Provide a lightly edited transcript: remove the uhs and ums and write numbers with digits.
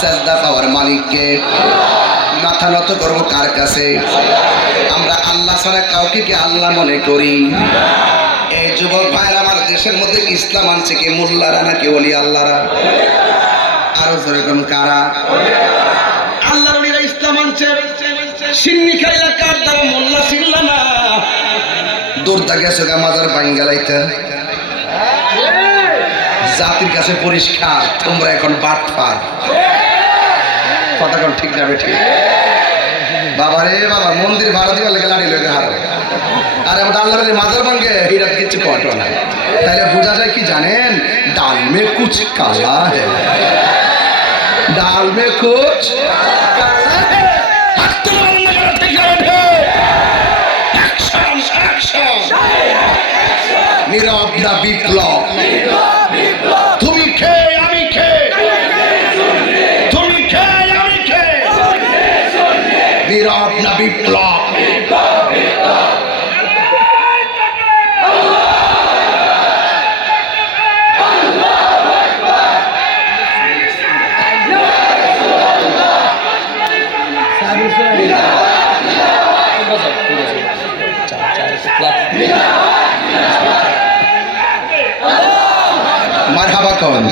সেজদা পাওয়ার মালিককে। মাথা নত করবো কার কাছে? আমরা আল্লাহ ছাড়া কাউকে কি আল্লাহ মনে করি? এই যুবক ভাইয়ের আমার দেশের মধ্যে ইসলাম আনছে কি মোল্লারা নাকি ওলি আল্লাহরা? আরো যেরকম কারা? আল্লাহর ওলিরা ইসলাম আনছে। সিন্নি খাইলা কার দ্বারা মোল্লা ছিল্লা না। দূরদা গেছে গা মাজার বাঙ্গালাইতে। জাতির কাছে পরিষ্কার, তোমরা এখন বাটপার। কথা কোন ঠিক যাবে ঠিক? বাবা রে বাবা, মন্দির ভাড়া দিবার লেগে লাড়ি লেগে হারো। আর আমরা আল্লাহর মাজার ভাঙ্গে এটা কিছু কটো না। তাইলে বোঝা যায় কি জানেন? ডাল মে কুছ কালা है, ডাল মে কুছ কালা है। নীরব না বিপ্লব? তুমি খে আমি খে, তুমি খে আমি খে, নীরব না বিপ্লব? মারহাবা কন।